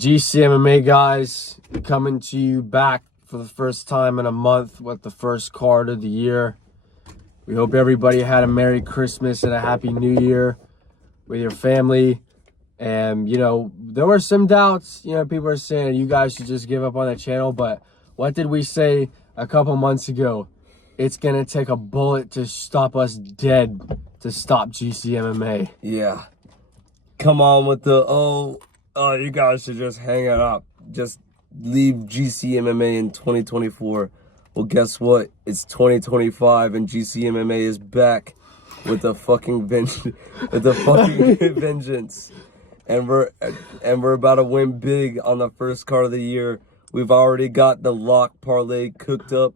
GCMMA guys, coming to you back for the first time in a month with the first card of the year. We hope everybody had a Merry Christmas and a Happy New Year with your family. And, you know, there were some doubts. You know, people are saying you guys should just give up on the channel. But what did we say a couple months ago? It's going to take a bullet to stop us dead to stop GCMMA. Yeah. Come on with the, you guys should just hang it up. Just leave GCMMA in 2024. Well, guess what? It's 2025 and GCMMA is back with a fucking vengeance. And we're about to win big on the first card of the year. We've already got the lock parlay cooked up,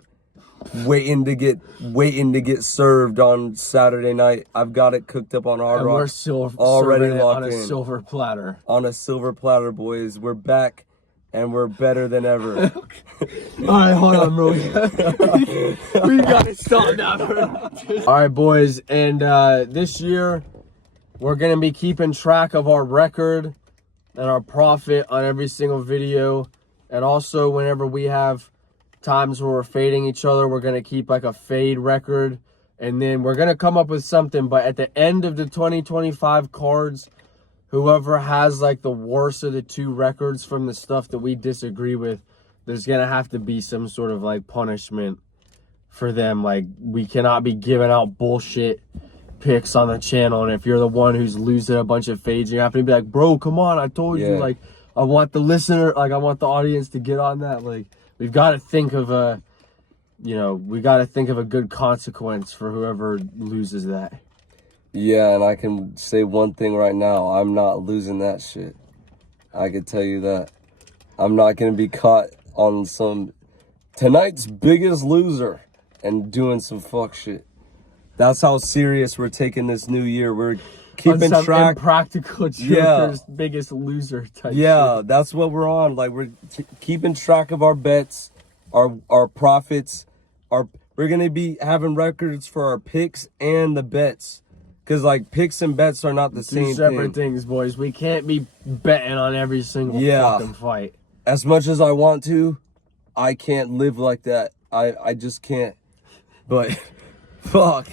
waiting to get served on Saturday night. I've got it cooked up on Hard Rock. We're already locked on a in. silver platter. On a silver platter, boys. We're back and we're better than ever. All right, hold on, bro. We gotta stop now. All right, boys, and this year we're gonna be keeping track of our record and our profit on every single video, and also whenever we have times where we're fading each other, we're gonna keep like a fade record, and then we're gonna come up with something. But at the end of the 2025 cards, whoever has like the worst of the two records from the stuff that we disagree with, there's gonna have to be some sort of like punishment for them. Like, we cannot be giving out bullshit picks on the channel, and if you're the one who's losing a bunch of fades, you have to be like, bro, come on, I told you. Like, I want the listener, like, I want the audience to get on that. Like, we've got to think of a, you know, we got to think of a good consequence for whoever loses that. Yeah, and I can say one thing right now. I'm not losing that shit. I can tell you that. I'm not going to be caught on tonight's biggest loser and doing some fuck shit. That's how serious we're taking this new year. We're keeping track. Impractical Joker's biggest loser type shit. That's what we're on. Like, we're keeping track of our bets, our profits. We're going to be having records for our picks and the bets. Because, like, picks and bets are not the same thing. Two separate things, boys. We can't be betting on every single fucking fight. As much as I want to, I can't live like that. I just can't. But, fuck.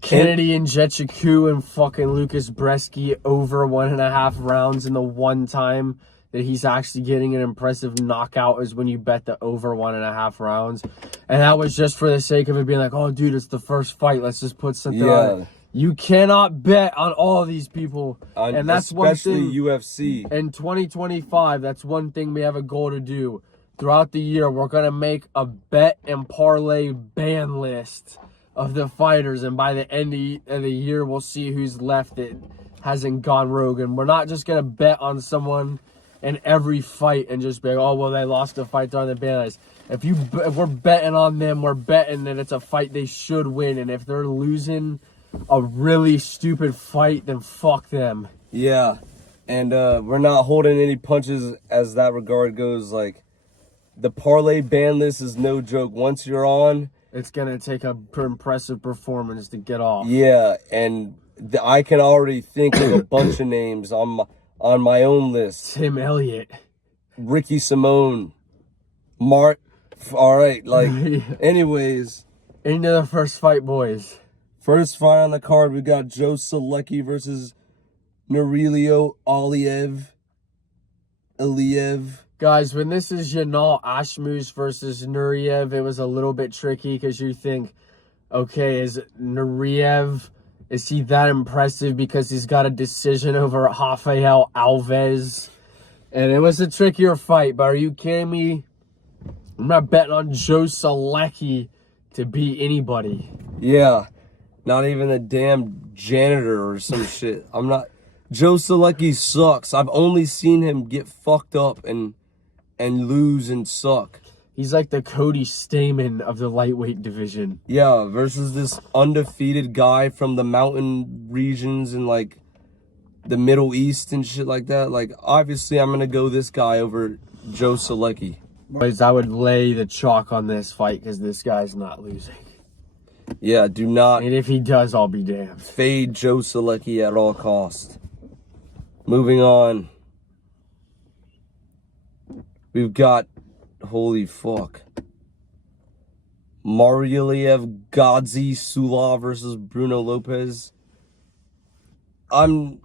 Kennedy and Nzechukwu and fucking Lucas Bresky over 1.5 rounds, and the one time that he's actually getting an impressive knockout is when you bet the over 1.5 rounds. And that was just for the sake of it being like, oh, dude, it's the first fight. Let's just put something on it. You cannot bet on all of these people. And that's one thing. Especially UFC. In 2025, that's one thing we have a goal to do. Throughout the year, we're going to make a bet and parlay ban list of the fighters. And by the end of the year, we'll see who's left that hasn't gone rogue. And we're not just going to bet on someone in every fight and just be like, oh, well, they lost a fight, they're on the ban list. If we're betting on them, we're betting that it's a fight they should win. And if they're losing a really stupid fight, then fuck them. Yeah, and we're not holding any punches as that regard goes. Like, the parlay ban list is no joke. Once you're on, it's gonna take a impressive performance to get off. Yeah, and I can already think of a bunch of names on my own list. Tim Elliott, Ricky Simone, Mart. All right, like, anyways, into the first fight, boys. First fight on the card, we got Joe Solecki versus Nurelio Aliev. Guys, when this is Yanal Ashmus versus Nureyev, it was a little bit tricky because you think, okay, is Nureyev, is he that impressive because he's got a decision over Rafael Alves? And it was a trickier fight, but are you kidding me? I'm not betting on Joe Solecki to beat anybody. Yeah. Not even a damn janitor or some shit. I'm not. Joe Solecki sucks. I've only seen him get fucked up and lose and suck. He's like the Cody Stamen of the lightweight division. Yeah, versus this undefeated guy from the mountain regions and like the Middle East and shit like that. Like, obviously, I'm gonna go this guy over Joe Solecki. Boys, I would lay the chalk on this fight because this guy's not losing. Yeah, do not. And if he does, I'll be damned. Fade Joe Solecki at all costs. Moving on. we've got, holy fuck, Marialiev Godzi Sulov versus Bruno Lopez. I'm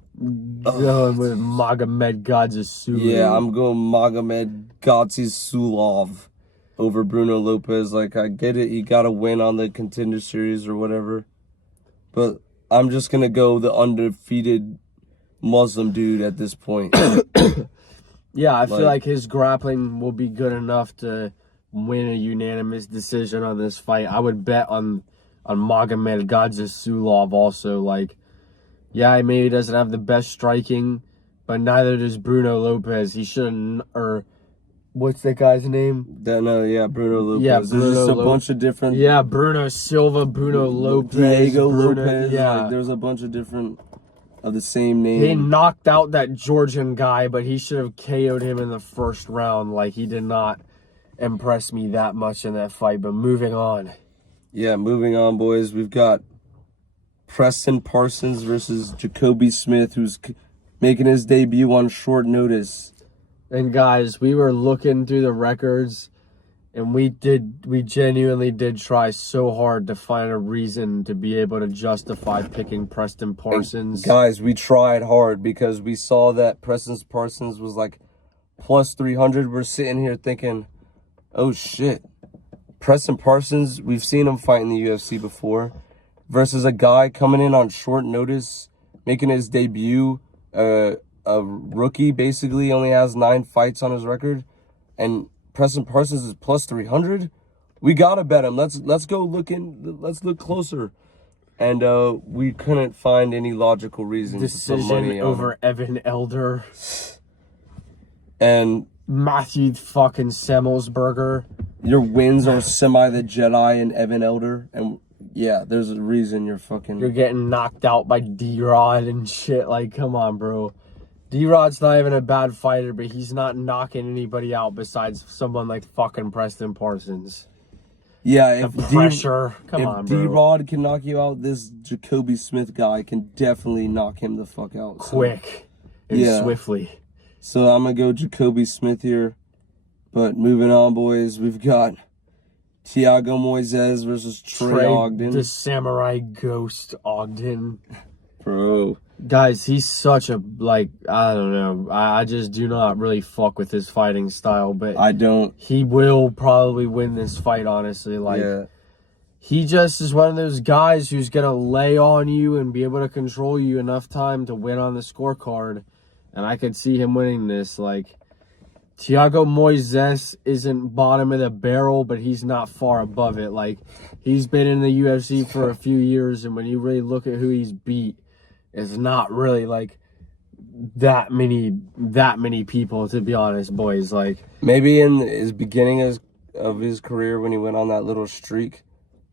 going with Magomed Godzasulu. Yeah, I'm going Magomed Godzi Sulov over Bruno Lopez. Like, I get it, he got a win on the Contender Series or whatever, but I'm just gonna go the undefeated Muslim dude at this point. Yeah, I feel like his grappling will be good enough to win a unanimous decision on this fight. I would bet on Magomed Godzasulu also. Like, yeah, maybe he doesn't have the best striking, but neither does Bruno Lopez. He shouldn't, or what's that guy's name? Bruno Lopez. Yeah, There's just a bunch of different. Yeah, Bruno Silva, Bruno Lopez, Diego Bruno, Lopez. Yeah, Like, there's a bunch of different of the same name. He knocked out that Georgian guy, but he should have KO'd him in the first round. Like, he did not impress me that much in that fight. But moving on. Yeah, moving on, boys. We've got Preston Parsons versus Jacoby Smith, who's making his debut on short notice. And guys, we were looking through the records, and we genuinely did try so hard to find a reason to be able to justify picking Preston Parsons. And guys, we tried hard because we saw that Preston Parsons was like plus 300. We're sitting here thinking, oh shit, Preston Parsons, we've seen him fight in the UFC before, versus a guy coming in on short notice, making his debut, a rookie, basically only has 9 fights on his record, and Preston Parsons is plus 300. We gotta bet him. Let's go looking. Let's look closer, and we couldn't find any logical reason to put money on over Evan Elder and Matthew fucking Semmelsberger. Your wins are Semi the Jedi and Evan Elder, and yeah, there's a reason you're getting knocked out by D-Rod and shit. Like, come on, bro. D-Rod's not even a bad fighter, but he's not knocking anybody out besides someone like fucking Preston Parsons. Yeah, the pressure. Come on, bro. If D-Rod can knock you out, this Jacoby Smith guy can definitely knock him the fuck out. Quick and swiftly. So I'm going to go Jacoby Smith here. But moving on, boys, we've got Thiago Moises versus Trey Ogden. The Samurai Ghost Ogden. Bro. Guys, he's such a, like, I don't know. I just do not really fuck with his fighting style, but I don't. He will probably win this fight, honestly. Like, he just is one of those guys who's going to lay on you and be able to control you enough time to win on the scorecard. And I could see him winning this. Like, Thiago Moises isn't bottom of the barrel, but he's not far above it. Like, he's been in the UFC for a few years, and when you really look at who he's beat, it's not really like that many people, to be honest, boys. Like, maybe in his beginning of his career when he went on that little streak,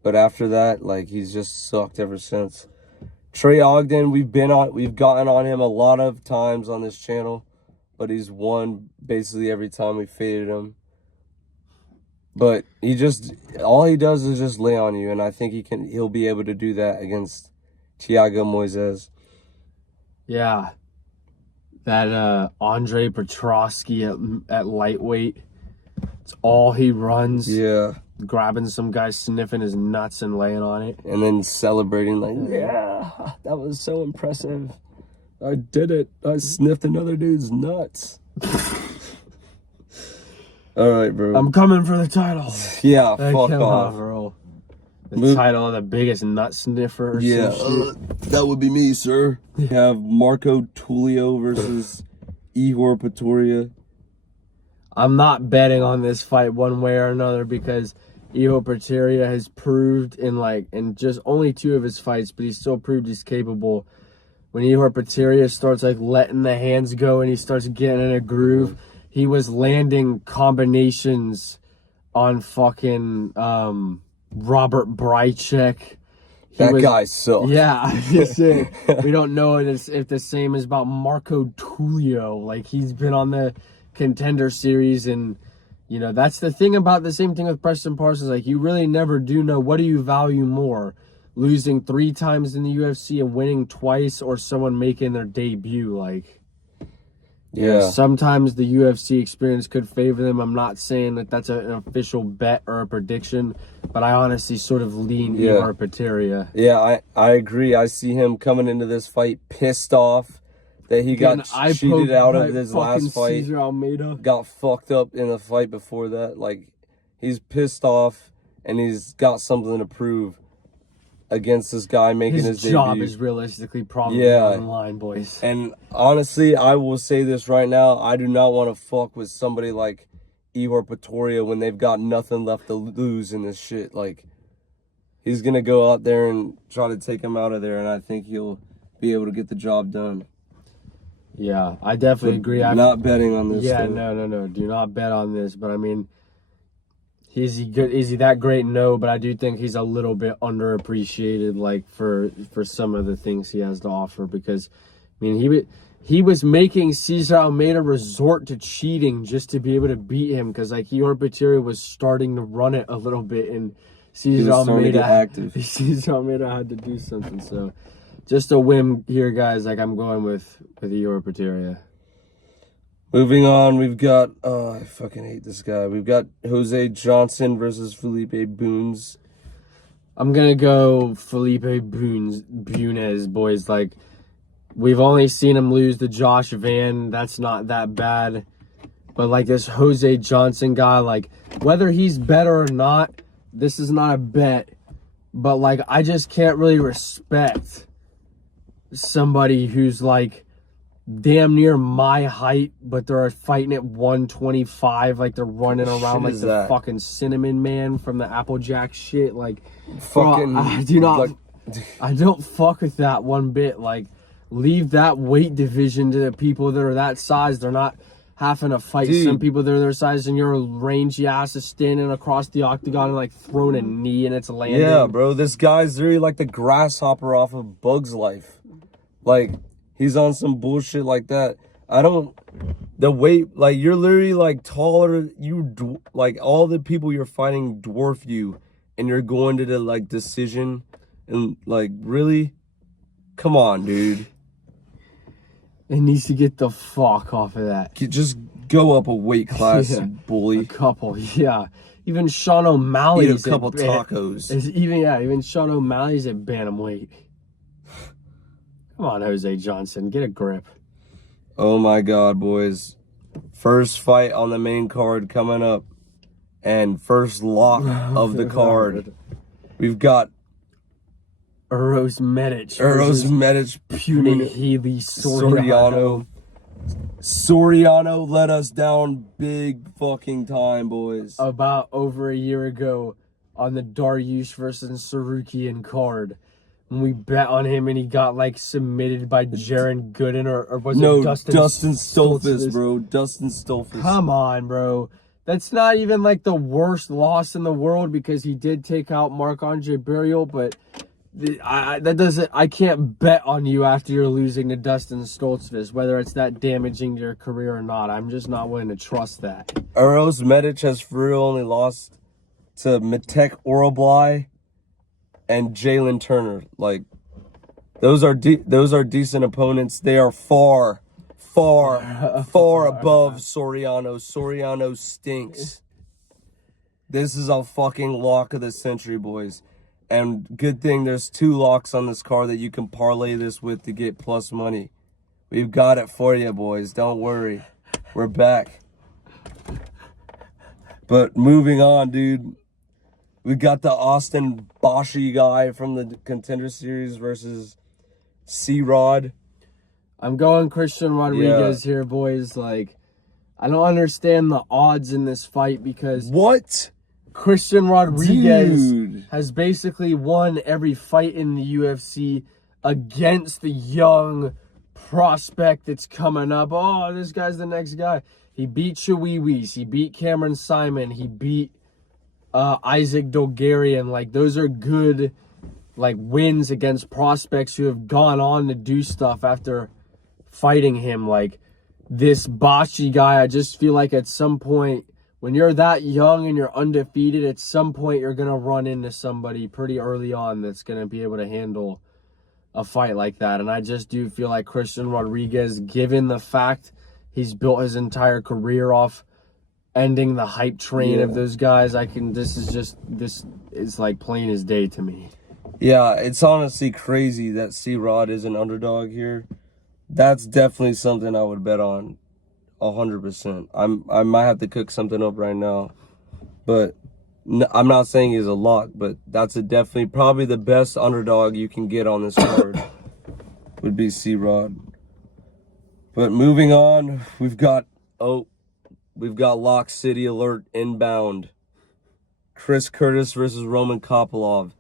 but after that, like, he's just sucked ever since. Trey Ogden, we've gotten on him a lot of times on this channel, but he's won basically every time we faded him. But all he does is just lay on you, and I think he'll be able to do that against Thiago Moises. Yeah. That Andre Petrosky at lightweight. It's all he runs. Yeah. Grabbing some guy, sniffing his nuts and laying on it. And then celebrating like, yeah, that was so impressive. I did it. I sniffed another dude's nuts. All right, bro. I'm coming for the title. Yeah, fuck off. Bro. The title of the biggest nut sniffer. Yeah, that would be me, sir. We have Marco Tulio versus Ihor Pretoria. I'm not betting on this fight one way or another because Ihor Pretoria has proved in just only 2 of his fights, but he's still proved he's capable. When Ihor Pretoria starts letting the hands go and he starts getting in a groove, he was landing combinations on fucking Robert Brychek. That guy sucks. Yeah, we don't know if the same is about Marco Tulio. Like, he's been on the Contender Series, and you know that's the thing about the same thing with Preston Parsons. Like, you really never do know, what do you value more, losing 3 times in the UFC and winning twice, or someone making their debut? Like, Yeah. Sometimes the UFC experience could favor them. I'm not saying that that's an official bet or a prediction, but I honestly sort of lean Ihor Potieria. Yeah, I agree. I see him coming into this fight pissed off that he got cheated out of his last fight. Cesar Almeida Got fucked up in the fight before that. Like, he's pissed off and he's got something to prove against this guy making his debut. His job is realistically probably on the line, boys. And honestly, I will say this right now. I do not want to fuck with somebody like Ihor Potieria when they've got nothing left to lose in this shit. Like, he's going to go out there and try to take him out of there, and I think he'll be able to get the job done. Yeah, I definitely agree. I'm not betting on this. Yeah, no. Do not bet on this. But, I mean, is he good? Is he that great? No, but I do think he's a little bit underappreciated, like, for some of the things he has to offer. Because, I mean, he was making Cesar Almeida resort to cheating just to be able to beat him. Because, like, Ihor Potieria was starting to run it a little bit, and Cesar Almeida had to do something. So, just a whim here, guys. Like, I'm going with Ihor Potieria. Moving on, we've got, I fucking hate this guy. We've got Jose Johnson versus Felipe Bunes. I'm going to go Felipe Bunes, boys. Like, we've only seen him lose to Josh Van. That's not that bad. But, like, this Jose Johnson guy, like, whether he's better or not, this is not a bet. But, like, I just can't really respect somebody who's, like, damn near my height, but they're fighting at 125, like they're running around like the fucking Cinnamon Man from the Applejack shit. Like, fucking, I don't fuck with that one bit. Like, leave that weight division to the people that are that size. They're not having to fight some people that are their size, and your rangy ass is standing across the octagon and like throwing a knee and it's landing. Yeah, bro, this guy's literally like the grasshopper off of Bug's Life. Like, he's on some bullshit like that. The weight, like, you're literally, like, taller. Like, all the people you're fighting dwarf you. And you're going to the, like, decision. And, like, really? Come on, dude. It needs to get the fuck off of that. Just go up a weight class, you bully. A couple, yeah. Even Sean O'Malley's eat a couple tacos. Even Sean O'Malley's at bantamweight. Come on, Jose Johnson, get a grip. Oh my God, boys. First fight on the main card coming up. And first lock of the card. We've got Uros Medic. Punin Healy Soriano. Soriano let us down big fucking time, boys. About over a year ago on the Dariush versus Sarukian card. We bet on him and he got like submitted by Jaron Gooden or was it Dustin Stolfus, bro. Dustin Stolfus. Come on, bro. That's not even like the worst loss in the world because he did take out Marc-Andre Burial, but I can't bet on you after you're losing to Dustin Stolfus, whether it's that damaging to your career or not. I'm just not willing to trust that. Uros Medic has for real only lost to Mitek Oroblai and Jalen Turner. Like, those are decent opponents. They are far above Soriano. Soriano stinks. This is a fucking lock of the century, boys. And good thing there's 2 locks on this card that you can parlay this with to get plus money. We've got it for you, boys. Don't worry. We're back. But moving on, dude. We got the Austin Boshi guy from the Contender Series versus C-Rod. I'm going Christian Rodriguez here, boys. Like, I don't understand the odds in this fight because... What? Christian Rodriguez has basically won every fight in the UFC against the young prospect that's coming up. Oh, this guy's the next guy. He beat Chihuihuis. He beat Cameron Simon. He beat... Isaac Dogarian. Like, those are good, like, wins against prospects who have gone on to do stuff after fighting him. Like, this Boshi guy, I just feel like at some point, when you're that young and you're undefeated, at some point you're going to run into somebody pretty early on that's going to be able to handle a fight like that. And I just do feel like Christian Rodriguez, given the fact He's built his entire career off ending the hype train of those guys. This is like plain as day to me. Yeah, it's honestly crazy that C-Rod is an underdog here. That's definitely something I would bet on 100%. I might have to cook something up right now. But I'm not saying he's a lock, but that's definitely probably the best underdog you can get on this card would be C-Rod. But moving on, we've got Lock City alert inbound. Chris Curtis versus Roman Kopylov.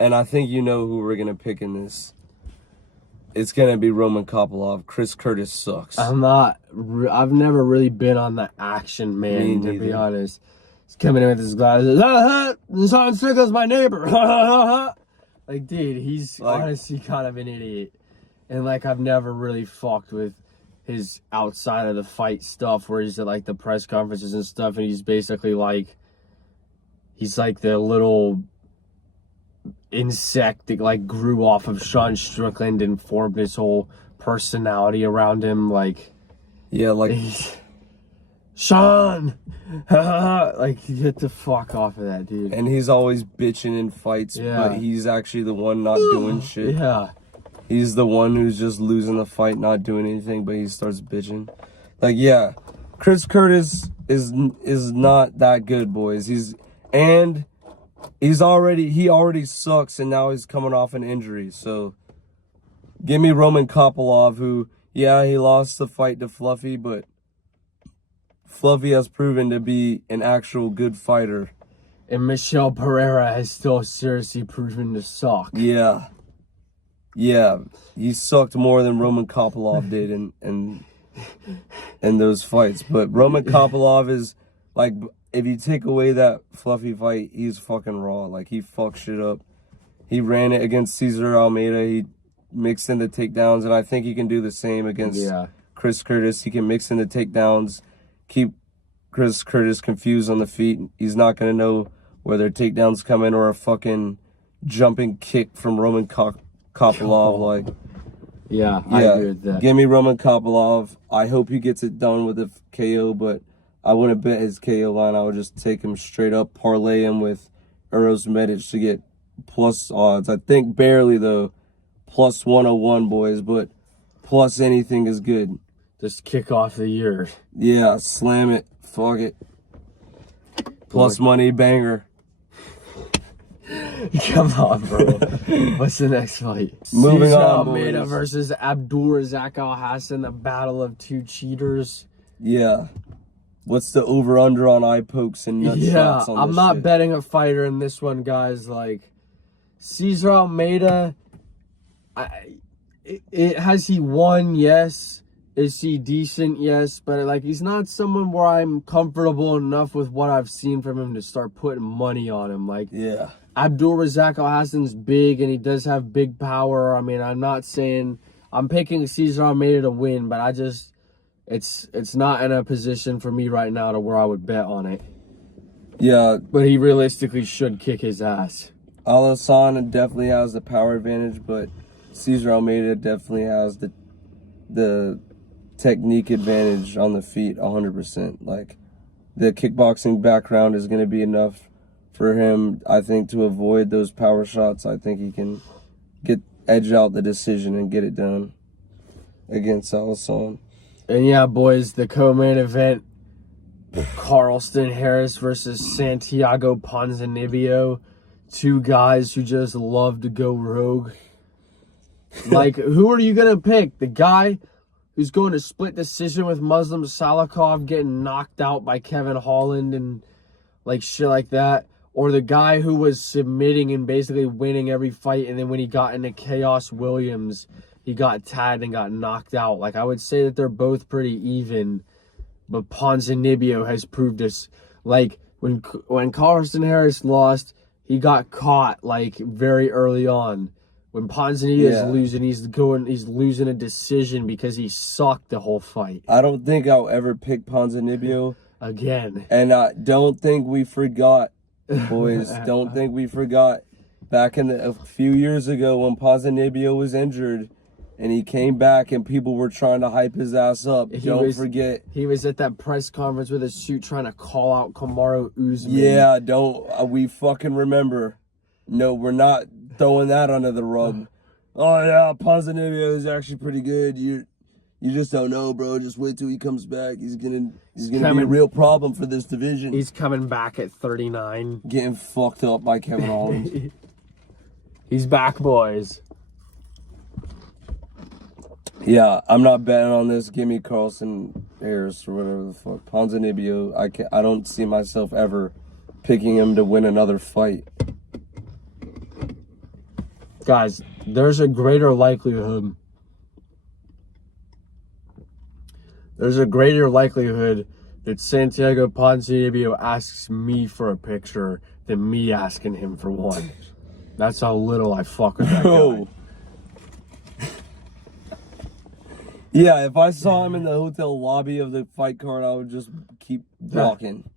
And I think you know who we're going to pick in this. It's going to be Roman Kopylov. Chris Curtis sucks. I've never really been on the action man, to be honest. He's coming in with his glasses. Son Strickland's my neighbor. Like, dude, he's honestly kind of an idiot. And, like, I've never really fucked with his outside of the fight stuff where he's at, like, the press conferences and stuff. And he's basically, like, he's like the little insect that, like, grew off of Sean Strickland and formed his whole personality around him. Like, yeah, like, Sean! Like, get the fuck off of that, dude. And he's always bitching in fights, but he's actually the one not doing shit. Yeah. He's the one who's just losing the fight, not doing anything, but he starts bitching. Like, yeah, Chris Curtis is not that good, boys. He already sucks, and now he's coming off an injury. So, give me Roman Kopylov, who, yeah, he lost the fight to Fluffy, but Fluffy has proven to be an actual good fighter. And Michelle Pereira has still seriously proven to suck. Yeah. Yeah, he sucked more than Roman Kopylov did in those fights. But Roman Kopylov is, like, if you take away that Fluffy fight, he's fucking raw. Like, he fucked shit up. He ran it against Cesar Almeida. He mixed in the takedowns, and I think he can do the same against Chris Curtis. He can mix in the takedowns, keep Chris Curtis confused on the feet. He's not going to know whether takedowns coming or a fucking jumping kick from Roman Kopylov. Like, I agree with that. Give me Roman Kopylov. I hope he gets it done with a KO, but I wouldn't bet his KO line. I would just take him straight up, parlay him with Uros Medic to get plus odds. I think barely, though, plus 101, boys, but plus anything is good. Just kick off the year. Yeah, slam it. Fuck it. Plus money, banger. Come on, bro. What's the next fight? Moving Cesar on, Almeida boys. versus Abdulrazak Alhassan, the battle of two cheaters. Yeah. What's the over-under on eye pokes and nut shots on this I'm not shit? betting a fighter in this one, guys. Like, Cesar Almeida, has he won? Yes. Is he decent? Yes. But, like, he's not someone where I'm comfortable enough with what I've seen from him to start putting money on him. Like, yeah. Abdulrazak Alhassan's big, and he does have big power. I mean, I'm not saying I'm picking Cesar Almeida to win, but it's not in a position for me right now to where I would bet on it. Yeah. But he realistically should kick his ass. Alhassan definitely has the power advantage, but Cesar Almeida definitely has the technique advantage on the feet 100%. Like, the kickboxing background is going to be enough for him, I think, to avoid those power shots. I think he can edge out the decision and get it done against Alhassan. And yeah, boys, the co-main event, Carlston Harris versus Santiago Ponzinibbio. Two guys who just love to go rogue. Like, who are you going to pick? The guy who's going to split decision with Muslim Salikov getting knocked out by Kevin Holland and, like, shit like that? Or the guy who was submitting and basically winning every fight, and then when he got into Chaos Williams, he got tagged and got knocked out. Like, I would say that they're both pretty even, but Ponzinibbio has proved this. Like, when Carlston Harris lost, he got caught, like, very early on. When Ponzinibbio is losing, he's losing a decision because he sucked the whole fight. I don't think I'll ever pick Ponzinibbio again. And I don't think we forgot, boys. Don't think we forgot back a few years ago when Ponzinibbio was injured. and he came back, and people were trying to hype his ass up. Don't forget. He was at that press conference with his suit trying to call out Kamaru Usman. Yeah, we fucking remember. No, we're not throwing that under the rug. Oh, yeah, Ponzinibbio is actually pretty good. You just don't know, bro. Just wait till he comes back. He's gonna be a real problem for this division. He's coming back at 39. Getting fucked up by Kevin Holland. He's back, boys. Yeah, I'm not betting on this. Give me Carlson Harris or whatever the fuck. Ponzinibbio, I don't see myself ever picking him to win another fight. Guys, there's a greater likelihood. There's a greater likelihood that Santiago Ponzinibbio asks me for a picture than me asking him for one. That's how little I fuck with that guy. Yeah, if I saw him in the hotel lobby of the fight card, I would just keep walking.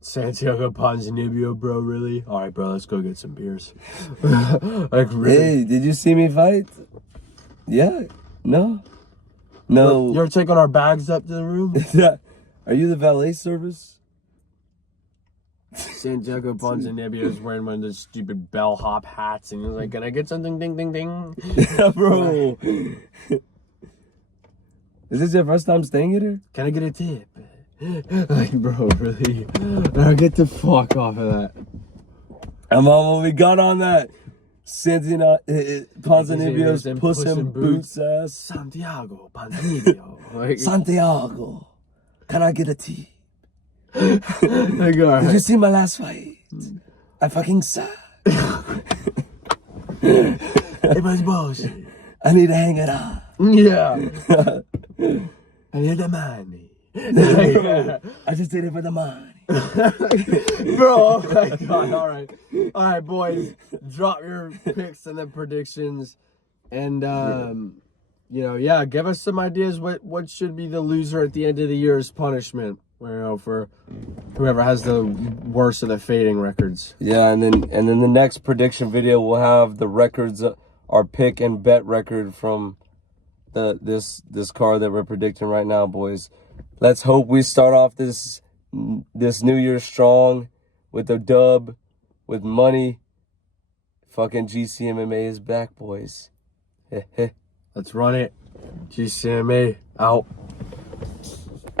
Santiago Ponzinibbio, bro, really? All right, bro, let's go get some beers. Like, really? Hey, did you see me fight? Yeah. No. You're taking our bags up to the room? Are you the valet service? Santiago Ponzinibbio is wearing one of those stupid bellhop hats, and he's like, "Can I get something? Ding, ding, ding." Yeah, bro. Is this your first time staying here? Can I get a tip? Like, bro, really? Get the fuck off of that. And when we got on that, Ponzinibbio's Puss in Boots ass. Santiago Ponzinibbio. Like, Santiago, can I get a tip? Like, right. Did you see my last fight? I fucking suck. It was bullshit. I need to hang it up. Yeah. I need the money. I just did it for the money. Bro, oh my God. All right, boys. Drop your picks and the predictions. And, give us some ideas what should be the loser at the end of the year's punishment. For whoever has the worst of the fading records. Yeah, and then the next prediction video will have the records, our pick and bet record from this card that we're predicting right now, boys. Let's hope we start off this new year strong with a dub, with money. Fucking GCMMA is back, boys. Let's run it. GCMA out.